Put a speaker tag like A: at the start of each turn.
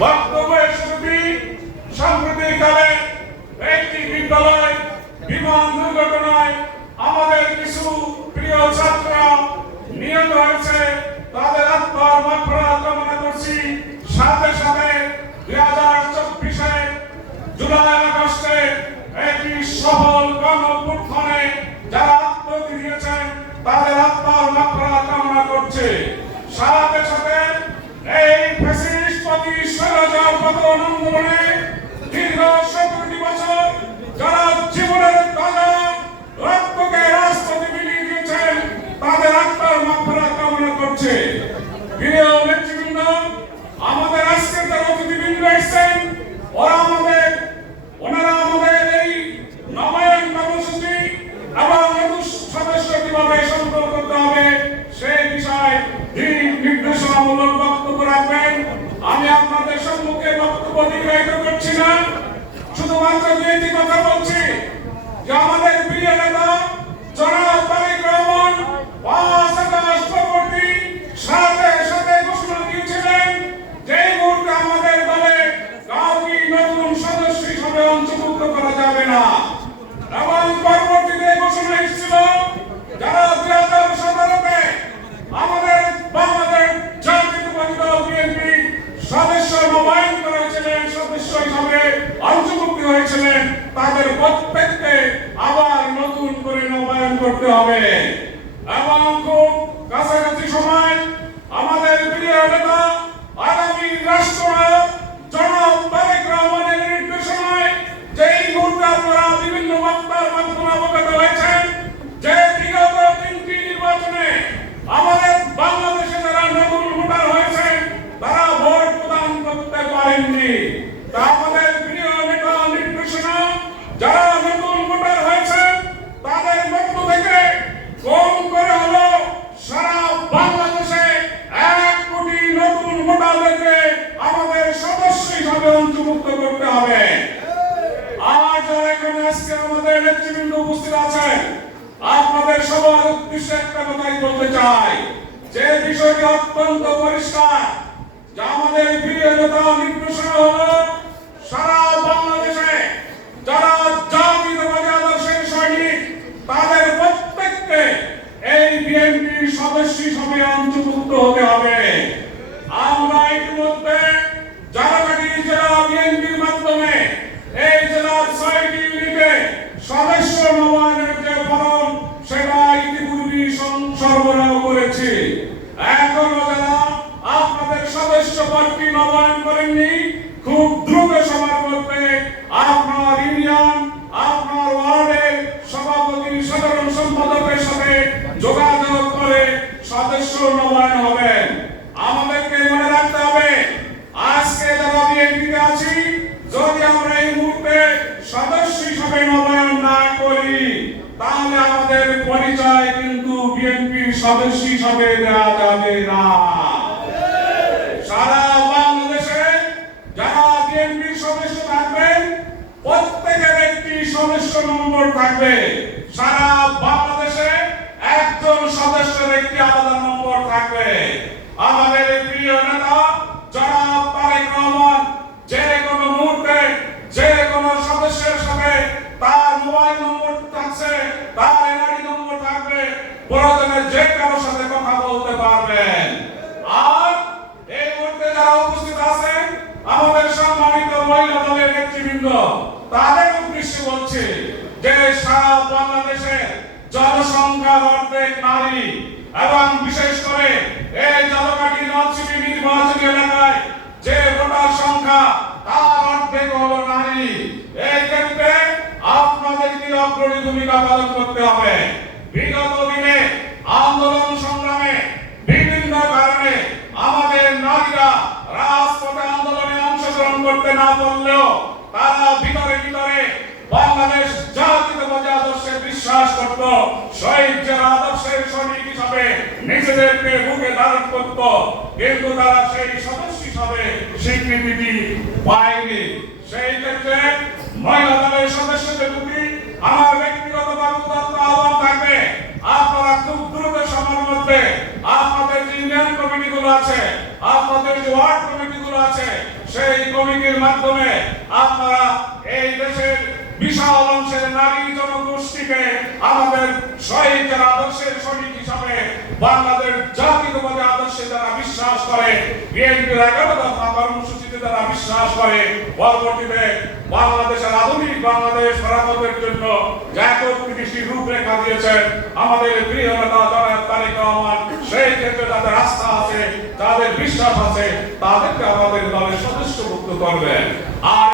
A: বক্তব্যের শুরুতে সাম্প্রতিককালে একটি বিদ্যালয় বিমান দুর্ঘটনায় আমাদের কিছু প্রিয় ছাত্ররা নিহত হয়েছে। তাদের আত্মার মাফরা কামনা করছি। সাথে সাথে দুই হাজার চব্বিশে জুলাই আগস্টে একটি সফল গণঅভ্যুত্থানে যারা আত্মহত্যা দিয়েছেন তাদের আত্মার মাফরা কামনা করছে। সাথে সাথে এই সতেরোটি বছর যারা জীবনের তাজা রক্তকে রাজপথে মিলিয়ে দিয়েছেন আত্মার মাফরা কামনা করছে। প্রিয় নেতৃবৃন্দ, আমাদের আজকে তার অতিথিবৃন্দ এসেছেন ওরা আমাদের ওনারা আমাদের এই নবায়ন কর্মসূচি এবং নতুন সদস্য কীভাবে সম্পর্ক করতে হবে সেই বিষয়ে দিক নির্দেশনামূলক বক্তব্য রাখবেন আমি আপনাদের সম্মুখে বক্তব্য দীর্ঘায়িত করছি না। শুধুমাত্র দুই একটি কথা বলছি যে আমাদের প্রিয় নেতা জনাব তারেক রহমান পাঁচ আগস্ট পরবর্তী সাথে সাথে ঘোষণা দিয়েছিলেন যে এই মুহূর্তে আমাদের দলে কাউকে নতুন সদস্য হিসেবে অন্তর্ভুক্ত করা যাবে না এবং পরবর্তীতে ঘোষণা এসেছিল যারা দুই হাজার সতেরোতে আমাদের বাংলাদেশ জাতীয়তাবাদী দল বিএনপি সদস্য নবায়ন করেছিলেন সদস্য হিসাবে অন্তর্ভুক্ত হয়েছিলেন তাদের প্রত্যেককে আবার নতুন করে নবায়ন করতে হবে এবং খুব কাছাকাছি সময় আমাদের প্রিয় নেতা আগামী রাষ্ট্রনায়ক জনাব তারেক রহমানের নির্দেশনায় যে এই মুহূর্তে আপনারা বিভিন্ন বক্তার মাধ্যমে অবগত হয়েছেন যে বিগত তিনটি নির্বাচনে আমাদের বাংলাদেশে যারা নতুন ভোটার হয়েছেন তারা ভোট প্রদান করতে পারেননি তা আমাদের প্রিয় নেতা নির্দেশনা যারা নতুন ভোটার হয়েছেন তাদের মধ্য থেকে কম করে হলো সারা বাংলাদেশে এক কোটি নতুন ভোটারদেরকে আমাদের সদস্য করতে হবে। আর যারা এখানে আজকে আমাদের নেতৃবৃন্দ উপস্থিত আছেন, আপনাদের সবার উদ্দেশ্যে একটা কথাই বলতে চাই। যে বিষয়টি অত্যন্ত পরিষ্কার আমাদের প্রিয় নেতা হলো, সারা বাংলাদেশে যারা জাতীয়তাবাদী আদর্শের সৈনিক তাদের প্রত্যেককে এই বিএনপির সদস্য হিসেবে অন্তর্ভুক্ত হতে হবে আমরা ইতিমধ্যে জারাকাটি জেলা বিএনপির মাধ্যমে এই জেলার ছয়টি ইউনিটে সদস্য নবায়নের যে ফরম সেটা ইতিপূর্বে সং- সরবরাহ করেছি এখনও যারা আপনাদের সদস্য পদটি নবায়ন করেননি খুব দ্রুত সময়ের মধ্যে আপনার ইউনিয়ন আপনার ওয়ার্ডের সভাপতি সাধারণ সম্পাদকের সাথে যোগাযোগ করে সদস্য নবায়ন হবেন। আমাদেরকে মনে রাখতে হবে, আজকে যারা বিএনপিতে আছি, যদি আমরা এই মুহূর্তে সদস্য হিসাবে নবায়ন না করি, তাহলে আমাদের পরিচয় কিন্তু বিএনপির সদস্য হিসাবে দেওয়া যাবে না। সারা বাংলাদেশে যারা বিএনপির সদস্য থাকবেন, প্রত্যেকের একটি সদস্য নম্বর থাকবে সারা বাংলাদেশে একজন সদস্যের একটি আলাদা নম্বর থাকবে। আমাদের প্রিয় নেতা, জনাব তারেক যে কোনো মুহূর্তে, যে কোনো সদস্যের সাথে তার মোবাইল নম্বর থাকছে, তার এনআইডি নম্বর থাকবে। প্রয়োজনে যে কারোর সাথে কথা বলতে পারবেন। আর এই মুহূর্তে যারা উপস্থিত আছেন, আমাদের সম্মানিত মহিলা দলের নেতৃবৃন্দ, তাদের উদ্দেশ্যে বলছে যে সারা বাংলাদেশে জনসংখ্যার অর্ধেক নারী এবং বিশেষ করে এই জলকাঠি নলছিটি নির্বাচনী এলাকায় যে ভোটার সংখ্যা, তার অর্ধেক হলো নারী। এই ক্ষেত্রে আপনাদেরকে অগ্রণী ভূমিকা পালন করতে হবে। বিগত দিনে আন্দোলন সংগ্রামে বিভিন্ন কারণে আমাদের নারীরা রাজপথে আন্দোলনে অংশগ্রহণ করতে না পারলেও তারা ভিতরে ভিতরে বাংলাদেশ জাতীয়তাবাদী আদর্শে বিশ্বাস করত। শহীদ যারা আদর্শের সৈনিক হিসাবে নিজেদেরকে বুকে ধারণ করত, কিন্তু তারা সেই সদস্য হিসাবে স্বীকৃতি পায়নি। সেই ক্ষেত্রে মহিলা দলের সদস্যদের প্রতি আমার ব্যক্তিগত বাবুদত্ত আহ্বান থাকবে, আপনারা খুব দ্রুত সময়ের মধ্যে আপনাদের যে ইউনিয়ন কমিটিগুলো আছে, আপনাদের যে ওয়ার্ড কমিটিগুলো আছে, সেই কমিটির মাধ্যমে আপনারা এই দেশের বিশাল অংশের নারী জনগোষ্ঠীকে আমাদের শহীদের আদর্শের শহীদ হিসাবে বাংলাদেশ জাতীয়তাবাদী আদর্শে যারা বিশ্বাস করে, বিএনপির এগারো দফা কর্মসূচিতে যারা বিশ্বাস করে, পরবর্তীতে বাংলাদেশের আধুনিক বাংলাদেশ মেরামতের জন্য জাতীয় কৃষি রূপরেখা দিয়েছেন আমাদের প্রিয় নেতা জনাব তারেক রহমান। সেই ক্ষেত্রে যাদের আস্থা আছে যাদের বিশ্বাস আছে, তাদেরকে আমাদের দলের সদস্যভুক্ত করবেন। আর